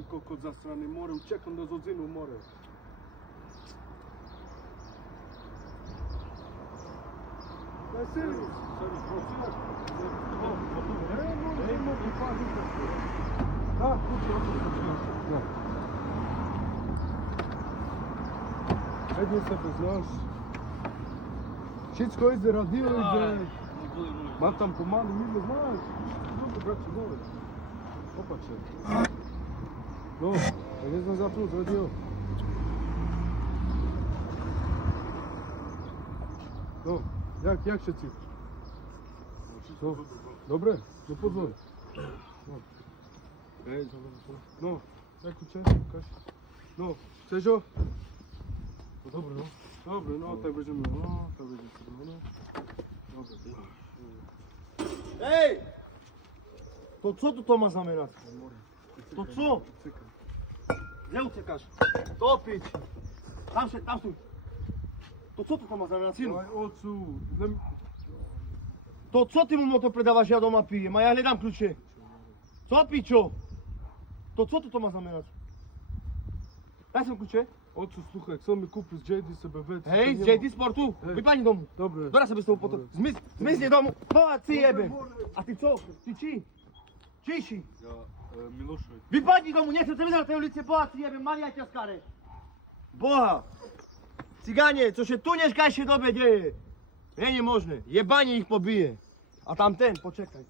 ten kokot zasrany more, uciekam do Zodzynu more. Na serio, tak, jednie sobie znasz. Wszystko idzie, radio idzie. Ma tam pomalu, mi znasz. Dobro, bracie, dole. Popatrz się. No, ja nie znam zaprót, radio. No, jak się ci? No, dobre? No pozwól. No, jak u Ciebie, Kaś? No, Czezio? No dobre, no. Dobre, no, tak będziemy, no, tak będzie sobie, no. Dobre. Ej! To co tu to ma znamenać? To co? Gdzie uciekasz? Topić! Tam stój! To co to ma znamenać, synu? Aj, ocu, To co ty mu moto predawaš, ja doma pijem, a ja hledám kľúče? Co, pičo? To co to ma znamenać? Daj sem kľúče. ocu, słuchaj, chcą mi kupić z JD sobie wec. Hej, z JD Sportu, Hej. vypadni domu. Dobre. Dora sobie z tobou potom. Zmizne domu. No a ty jebe. A ty co? Ty či? Čiši? Ja, Milošević. Vypadni domu, nechcem te vidieť na tej ulici, boha ty jebe, mali ťa skare. Boha. Ciganie, co się tu nieszkajšej dobe dzieje? Nie možné. Jebanie ich pobije. A tamten, poczekaj.